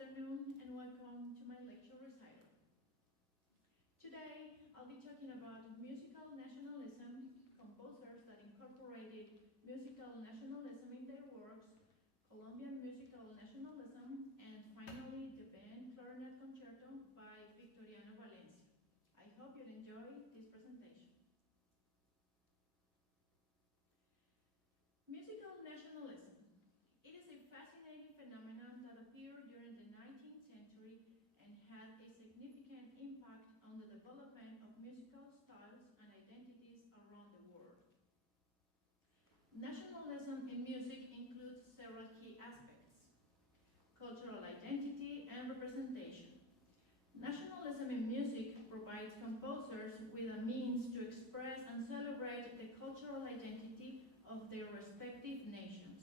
afternoon and welcome to my lecture recital. Today I'll be talking about musical nationalism, composers that incorporated musical nationalism in their works, Colombian musical nationalism, and finally the band Clarinet Concerto by Victoriano Valencia. I hope you'll enjoy this presentation. Musical nationalism. It is a fascinating phenomenon that appeared during the 19th century and had a significant impact on the development of musical styles and identities around the world. Nationalism in music includes several key aspects: cultural identity and representation. Nationalism in music provides composers with a means to express and celebrate the cultural identity of their respective nations.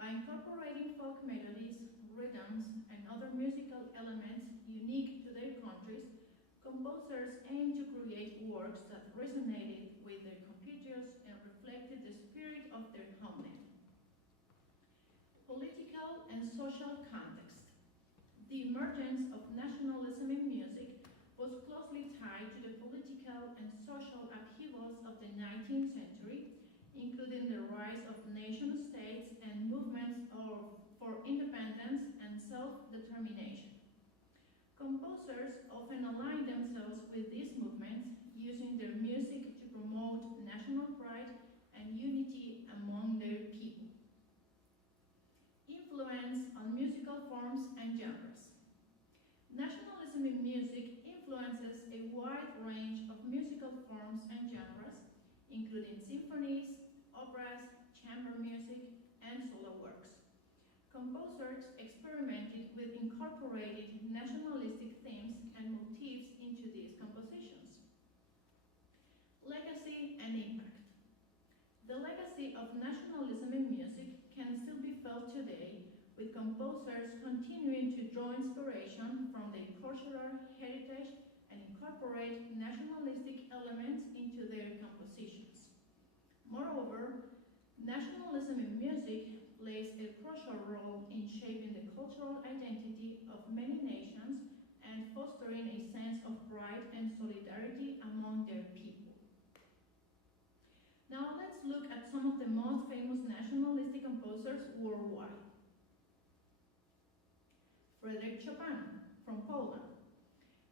By incorporating folk melodies, rhythms, and other musical elements unique to their countries, composers aim to create works that resonated with their compatriots and reflected the spirit of their homeland. Political and social context. The emergence of nationalism in music was closely tied to the political and social upheavals of the 19th century, including the rise of nation-states and movements for independence and self-determination. Composers often align themselves with these movements, using their music to promote national pride and unity among their people. Influence on musical forms and genres. Nationalism in music influences a wide range of musical forms and genres, including symphonies, operas, chamber music, and solo works. Composers experimented with incorporating nationalistic themes and motifs into these compositions. Legacy and impact. The legacy of nationalism in music can still be felt today, with composers continuing to draw inspiration from their cultural heritage and incorporate nationalistic elements into their compositions. Moreover, nationalism in music plays a crucial role in shaping the cultural identity of many nations and fostering a sense of pride and solidarity among their people. Now let's look at some of the most famous nationalistic composers worldwide. Frédéric Chopin, from Poland.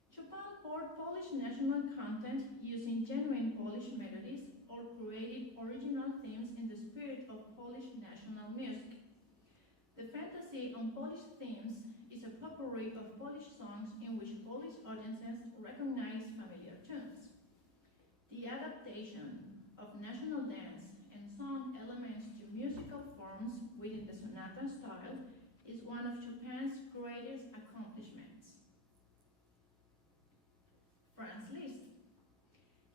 Chopin poured Polish national content using genuine Polish melodies or created original themes in the spirit of Polish national music. The fantasy on Polish themes is a potpourri of Polish songs in which Polish audiences recognize familiar tunes. The adaptation of national dance and song elements to musical forms within the sonata style is one of Chopin's greatest accomplishments. Franz Liszt.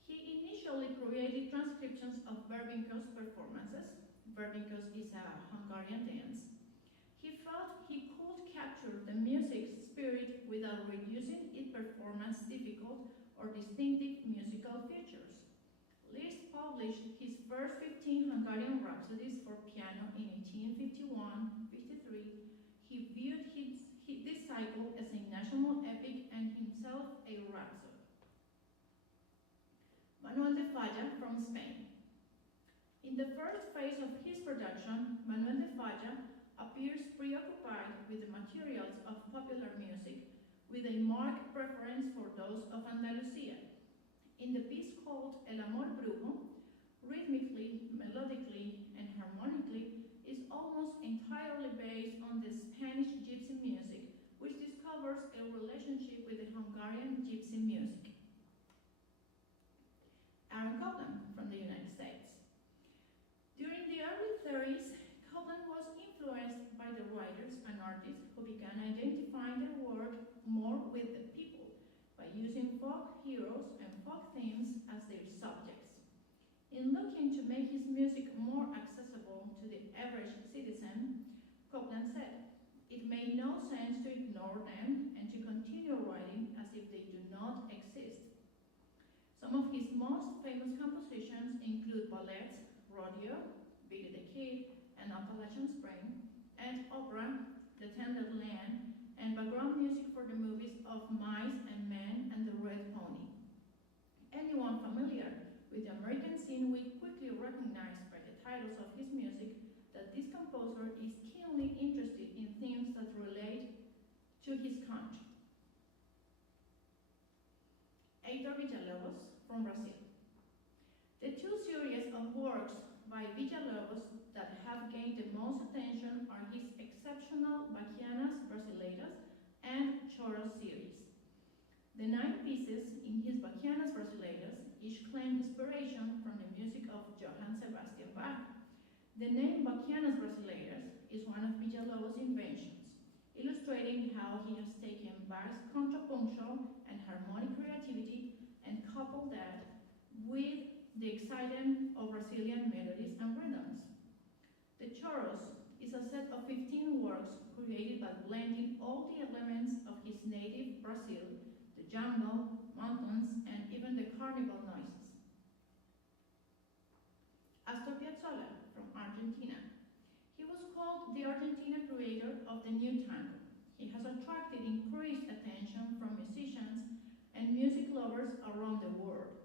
He initially created transcriptions of Verbinko's performances. Verbinko is a Hungarian dance. He felt he could capture the music's spirit without reducing its performance difficult or distinctive musical features. Liszt published his first 15 Hungarian rhapsodies for piano in 1851-53. He viewed this cycle as a national epic and himself a rhapsode. Manuel de Falla, from Spain. In the first phase of his production, Manuel de Falla appears preoccupied with the materials of popular music, with a marked preference for those of Andalusia. In the piece called El Amor Brujo, rhythmically, melodically, and harmonically, is almost entirely based on the Spanish gypsy music, which discovers a relationship with the Hungarian gypsy music. Aaron Copland, from the United States. During the early 30s, Copland was influenced by the writers and artists who began identifying their work more with the people by using folk heroes and folk themes as their subjects. In looking to make his music more accessible to the average citizen, Copland said, "It made no sense to ignore them and to continue writing as if they do not exist." Some of his most famous compositions include ballets, Rodeo, Billy the Kid, and Appalachian Spring, and opera, The Tender Land, and titles of his music that this composer is keenly interested in themes that relate to his country. Heitor Villa-Lobos from Brazil. The two series of works by Villa-Lobos that have gained the most attention are his exceptional Baquianas Brasileiras and Choros series. The 9 pieces in his Baquianas Brasileiras each claim inspiration from the music of Johann Sebastian Bach. The name Baquianas Brasileiras is one of Villa-Lobos' inventions, illustrating how he has taken Bach's contrapuntal and harmonic creativity and coupled that with the excitement of Brazilian melodies and rhythms. The Choros is a set of 15 works created by blending all the elements of his native Brazil, the jungle, mountains, and even the carnival noises. Astor Piazzolla from Argentina. He was called the Argentina creator of the new tango. He has attracted increased attention from musicians and music lovers around the world.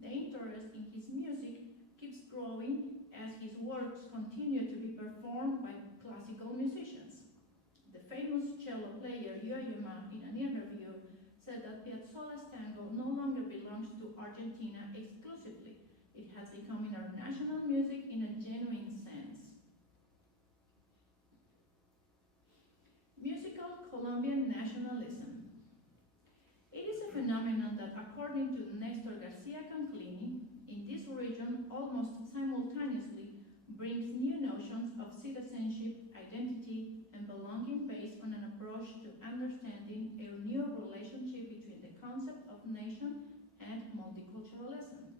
The interest in his music keeps growing as his works continue to be performed by classical musicians. The famous cello player Yo-Yo Ma, in an interview, said that Piazzolla's tango no longer belongs to Argentina exclusively. It has become international music in a genuine sense. Musical Colombian nationalism. It is a phenomenon that, according to Nestor Garcia Conclini, in this region almost simultaneously brings new notions of citizenship, identity, and belonging based on an approach to understanding a new relationship between the concept of nation and multiculturalism.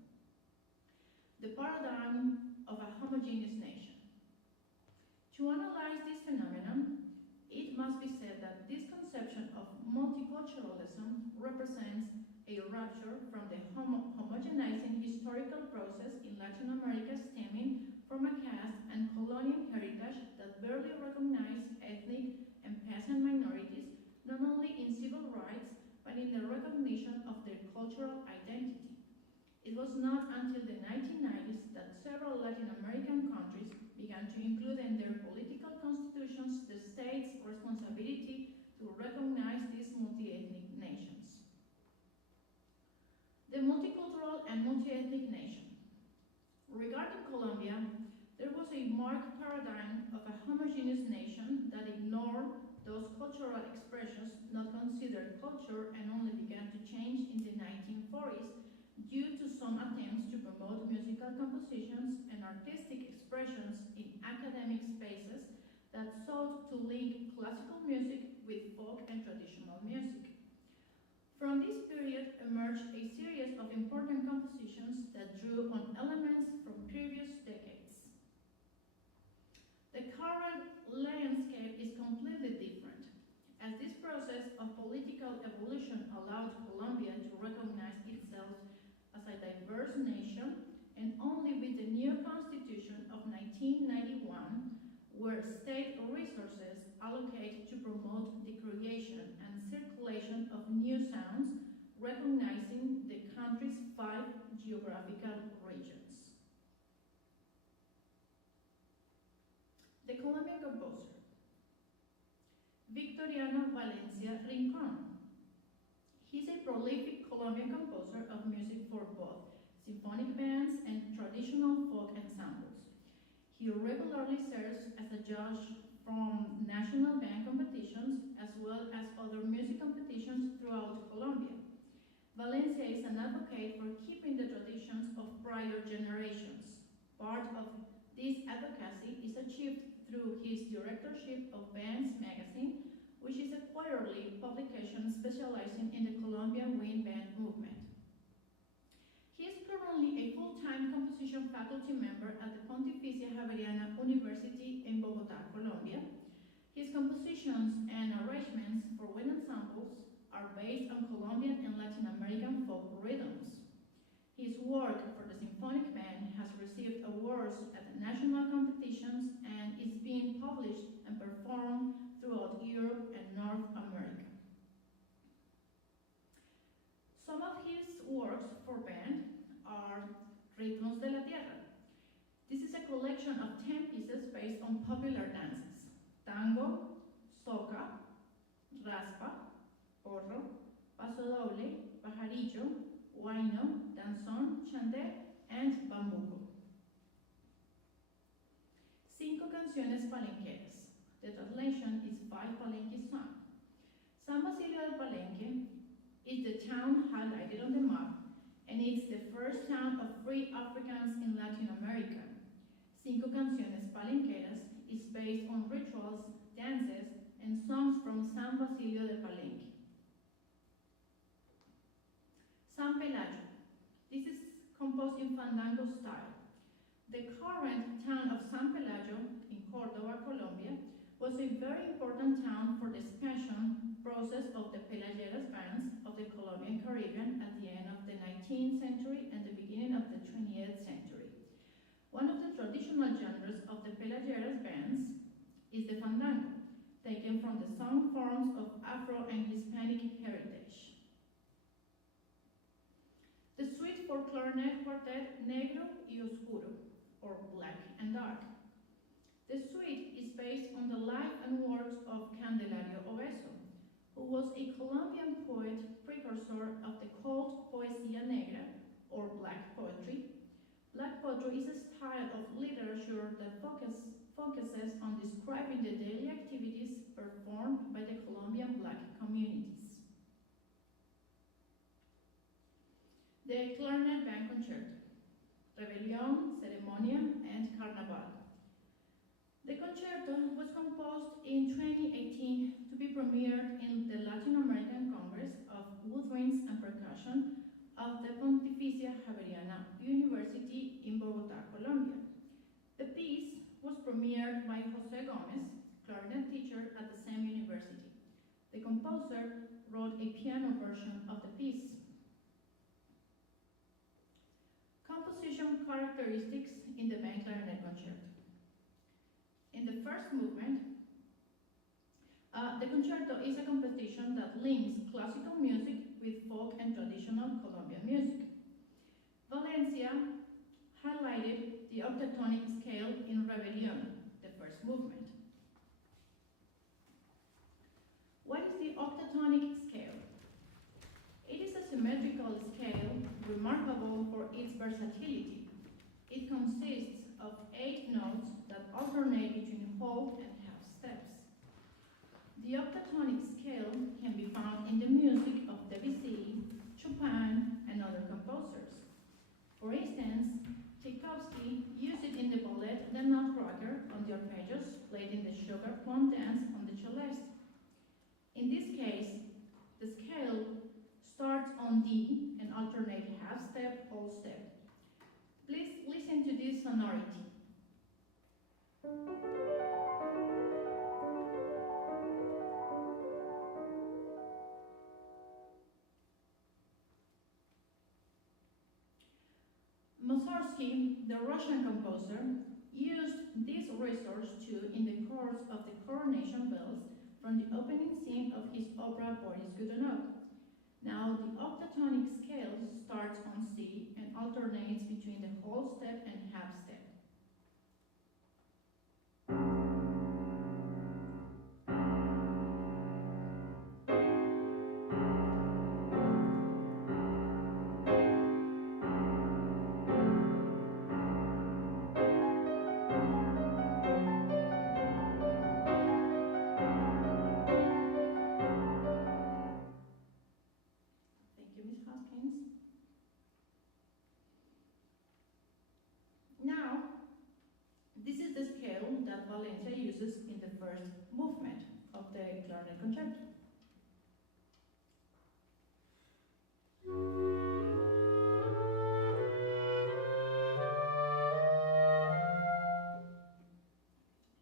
The paradigm of a homogeneous nation. To analyze this phenomenon, it must be said that this conception of multiculturalism represents a rupture from the homogenizing historical process in Latin America stemming from a caste and colonial heritage that barely recognized ethnic and peasant minorities, not only in civil rights, but in the recognition of their cultural identity. It was not until the 1990s that several Latin American countries began to include in their political constitutions the state's responsibility to recognize these multi-ethnic nations. The multicultural and multi-ethnic nation. Regarding Colombia, there was a marked paradigm of a homogeneous nation that ignored those cultural expressions not considered culture and only began to change in the 1940s due to some attempts to promote musical compositions and artistic expressions in academic spaces that sought to link classical music with folk and traditional music. From this period emerged a series of important compositions that drew on elements from previous decades. The current landscape is completely different, as this process of political evolution allowed Colombia to recognize itself as a diverse nation, and only with the new Constitution of 1991 were state resources allocated to promote the creation and circulation of new sounds, recognizing the country's 5 geographical regions. The Colombian composer, Victoriano Valencia Rincon. He's a prolific Colombian composer of music for both symphonic bands and traditional folk ensembles. He regularly serves as a judge from national band competitions as well as other music competitions throughout Colombia. Valencia is an advocate for keeping the traditions of prior generations. Part of this advocacy is achieved through his directorship of Bands magazine, which is a quarterly publication specializing in the Colombian wind band movement. He is currently a full-time composition faculty member at the Pontificia Javeriana University in Bogotá, Colombia. His compositions and arrangements for wind ensembles are based on Colombian and Latin American folk rhythms. His work for the symphonic band has received awards at national competitions and is being published and performed throughout Europe and North America. Some of his works for band are Ritmos de la Tierra. This is a collection of 10 pieces based on popular dances: tango, soca, raspa, porro, paso doble, pajarillo, huayno, danzón, chandé, and bambuco. 5 canciones palenqueras. The translation is 5 Palenque songs. San Basilio del Palenque is the town highlighted on the map, and it's the first town of free Africans in Latin America. 5 Canciones Palenqueras is based on rituals, dances, and songs from San Basilio del Palenque. San Pelayo. This is composed in fandango style. The current town of San Pelayo in Córdoba, Colombia, was a very important town for the expansion process of the Pelayeras bands of the Colombian Caribbean at the end of the 19th century and the beginning of the 20th century. One of the traditional genres of the Pelayeras bands is the fandango, taken from the song forms of Afro and Hispanic heritage. The suite for clarinet quartet Negro y Oscuro, or Black and Dark. The suite is based on the life and works of Candelario Obeso, who was a Colombian poet precursor of the cult Poesía Negra, or Black poetry. Black poetry is a style of literature that focuses on describing the daily activities performed by the Colombian Black communities. The Clarinet Band Concerto, Rebelión, Ceremonia, and Carnaval. The concerto was composed in 2018 to be premiered in the Latin American Congress of Woodwinds and Percussion of the Pontificia Javeriana University in Bogotá, Colombia. The piece was premiered by José Gómez, clarinet teacher at the same university. The composer wrote a piano version of the piece. Composition characteristics in the band clarinet concerto. In the first movement, the concerto is a composition that links classical music with folk and traditional Colombian music. Valencia highlighted the octatonic scale in Rebelión, the first movement. What is the octatonic scale? It is a symmetrical scale remarkable for its versatility. It consists of 8 notes that alternate between whole and half steps. The octatonic scale can be found in the music of Debussy, Chopin, and other composers. For instance, Tchaikovsky used it in the ballet The Nutcracker on the arpeggios played in the sugar plum dance on the celeste. In this case, the scale starts on D and alternates half step, whole step. Please listen to this sonority. Mussorgsky, the Russian composer, used this resource too in the course of the coronation bells from the opening scene of his opera Boris Godunov. Now the octatonic scale starts on C and alternates between the whole step and half step. Now, this is the scale that Valencia uses in the first movement of the clarinet concerto.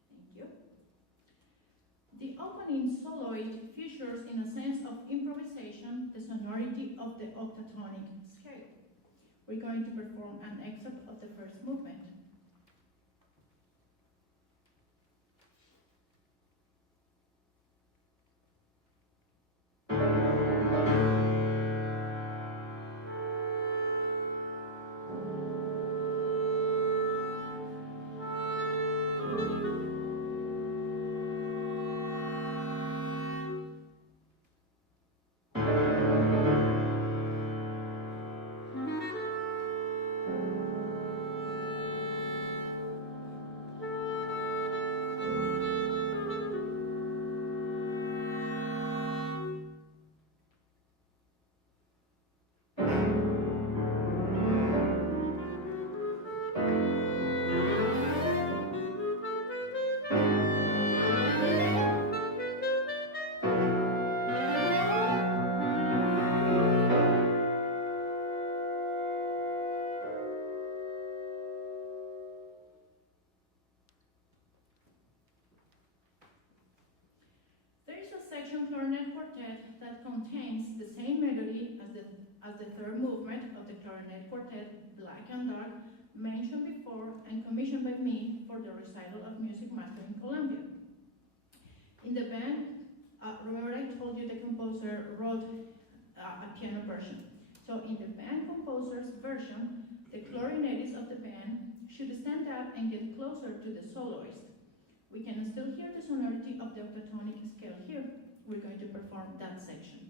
Thank you. The opening soloist features, in a sense of improvisation, the sonority of the octatonic scale. We're going to perform an excerpt of the first movement. Percussion clarinet quartet that contains the same melody as the third movement of the clarinet quartet Black and Dark mentioned before and commissioned by me for the recital of Music Master in Colombia. In the band, remember I told you the composer wrote a piano version. So in the band composer's version, the clarinetist of the band should stand up and get closer to the soloist. We can still hear the sonority of the octatonic scale here. We're going to perform that section.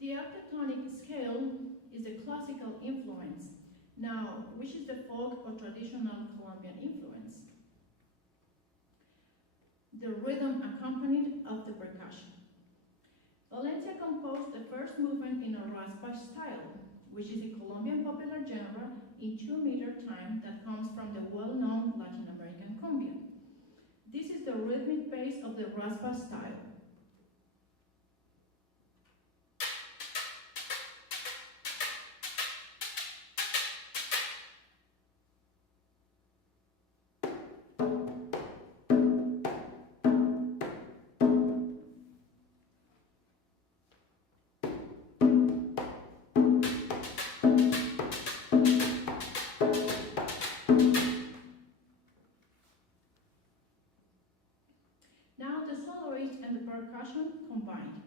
The octatonic scale is a classical influence. Now, which is the folk or traditional Colombian influence? The rhythm accompanied of the percussion. Valencia composed the first movement in a raspa style, which is a Colombian popular genre in 2-meter time that comes from the well-known Latin American cumbia. This is the rhythmic base of the raspa style. Now the soloist and the percussion combined.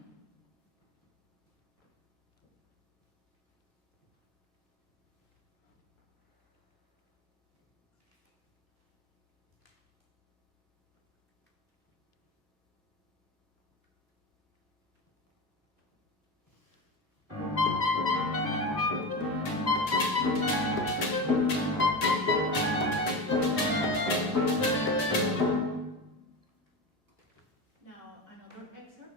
Now another excerpt.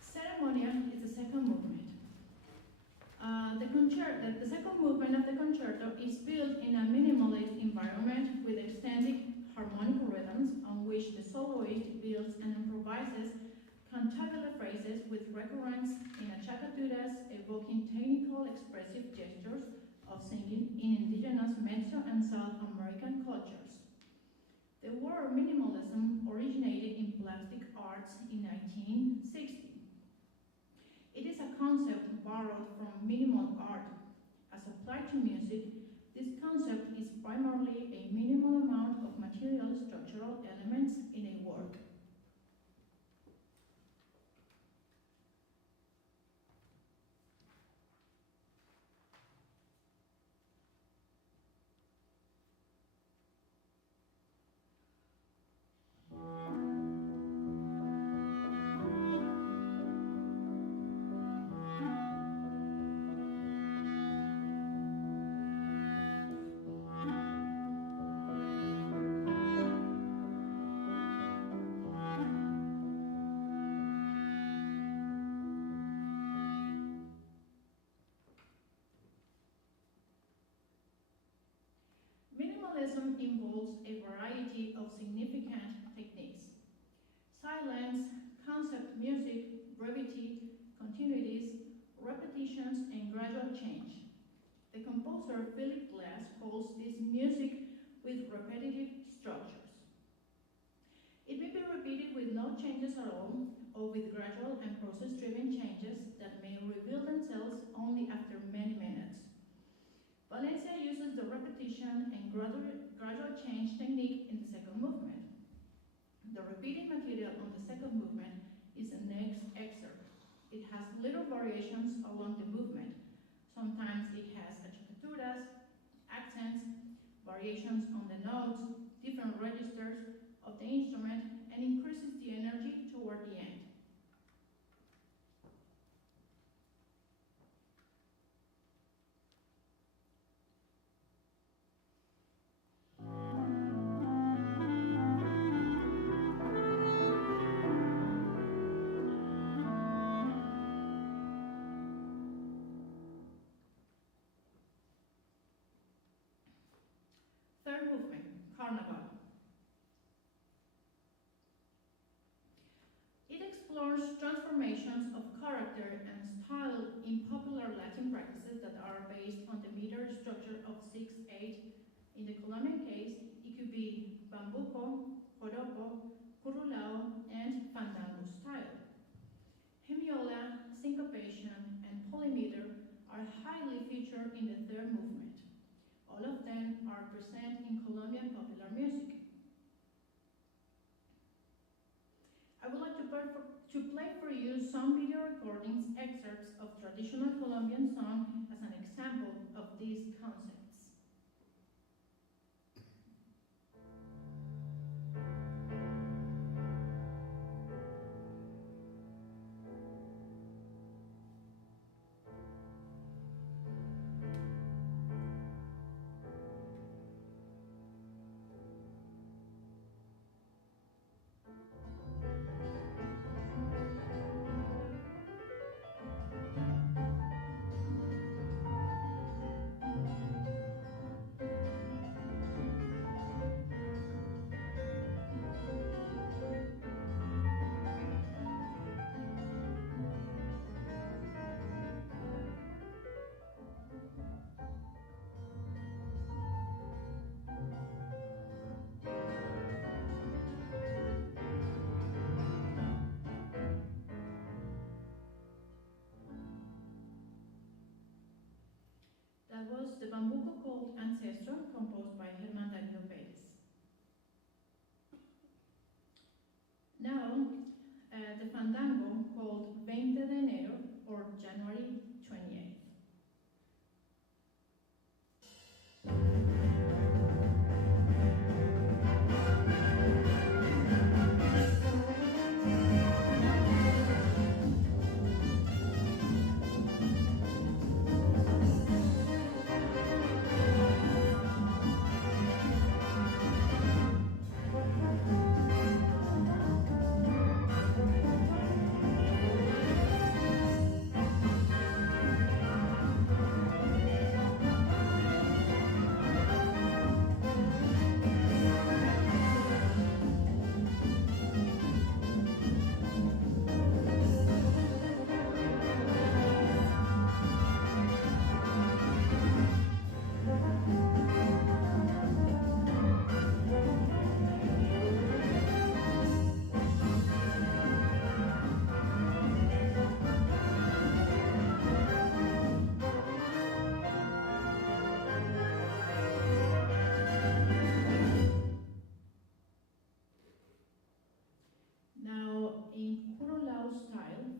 Ceremonia is the second movement. The second movement of the concerto is built in a minimalist environment with extended harmonic rhythms on which the soloist builds and improvises cantabile phrases with recurrence in achacaturas evoking technical expressive gestures of singing in indigenous Mexico and South American cultures. The word minimalism originated in plastic arts in 1960. It is a concept borrowed from minimal art. As applied to music, this concept is primarily a minimal amount of material structural elements in a work. of significant techniques: silence, concept music, brevity, continuities, repetitions, and gradual change. The composer Philip Glass calls this music with repetitive structures. It may be repeated with no changes at all, or with gradual and process-driven changes that may reveal themselves only after many minutes. Valencia uses the repetition and gradual change technique in the second movement. The repeated material on the second movement is the next excerpt. It has little variations along the movement. Sometimes it has achicaturas, accents, variations on the notes, different registers of the instrument, and increases the energy toward the end. Third movement, Carnival. It explores transformations of character and style in popular Latin practices that are based on the meter structure of 6/8. In the Colombian case, it could be bambuco, joropo, curulao, and fandango style. Hemiola, syncopation, and polymeter are highly featured in the third movement. All of them are present in Colombian popular music. I would like to play for you some video recordings, excerpts of traditional Colombian song as an example of these concepts. That was the bambuco called Ancestro, composed by Germán Darío Pérez. Now, the fandango called 20 de enero, or January 28th.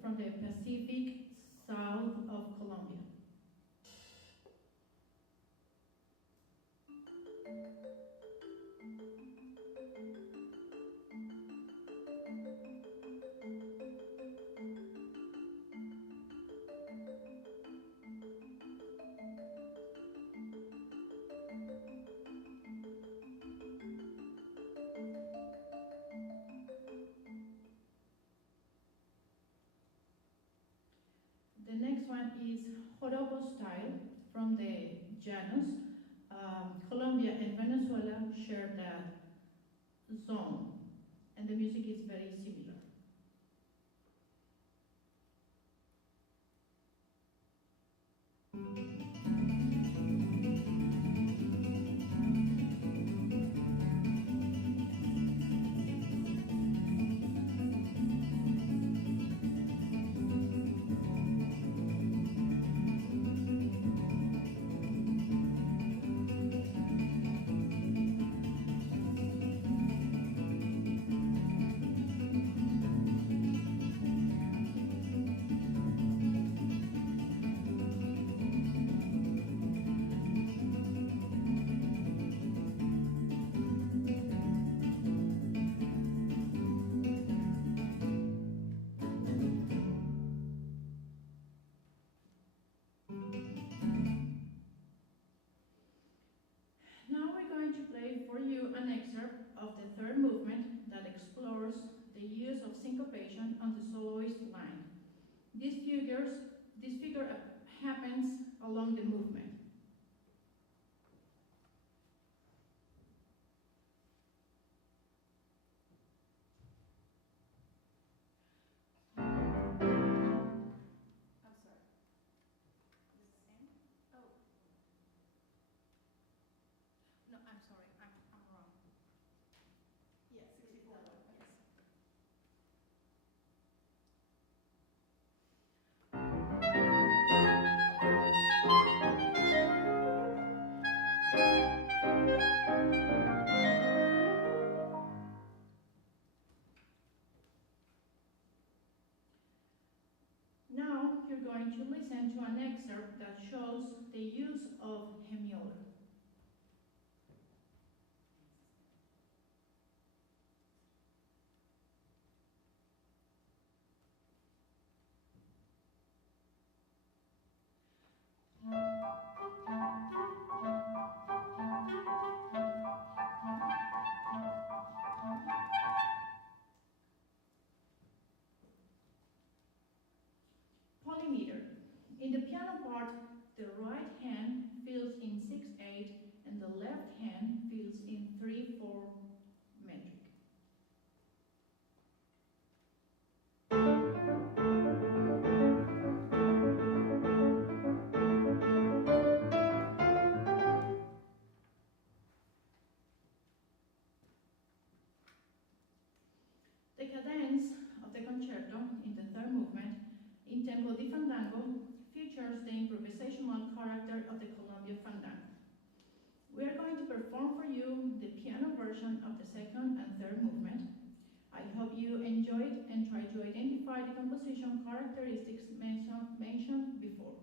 From the Pacific south of Colombia. The next one is joropo style from the Llanos. Colombia and Venezuela share that zone, and the music is very similar. Now we're going to play for you an excerpt of the third movement that explores the use of syncopation on the soloist line. This figure happens along the movement. I'm sorry. Is this the same? Oh. No, I'm sorry. I'm wrong. Yes, 64. Yes. Now you're going to listen to an excerpt that shows the use of hemiola. Polymeter. In the piano part, the right hand fills in 6/8 and the left hand fills in 3/4 metric. The cadence of the concerto in the third movement, in tempo di fandango, features the improvisational character of the Columbia fandango. We are going to perform for you the piano version of the second and third movement. I hope you enjoy it and try to identify the composition characteristics mentioned before.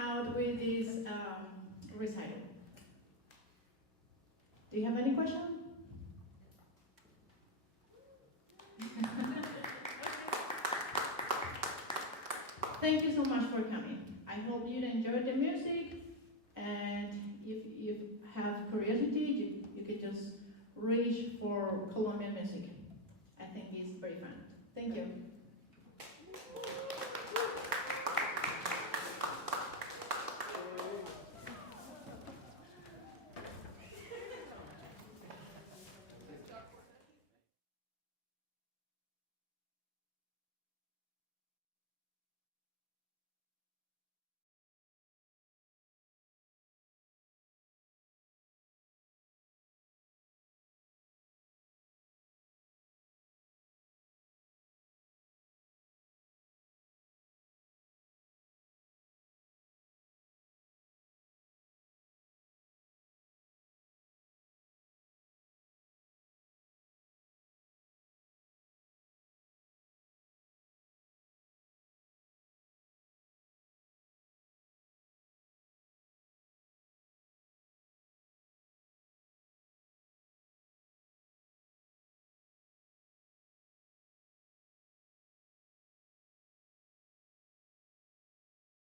out with this recital. Do you have any question? Thank you so much for coming. I hope you enjoyed the music, and if you have curiosity, you could just reach for Colombian music. I think it's very fun. Thank you.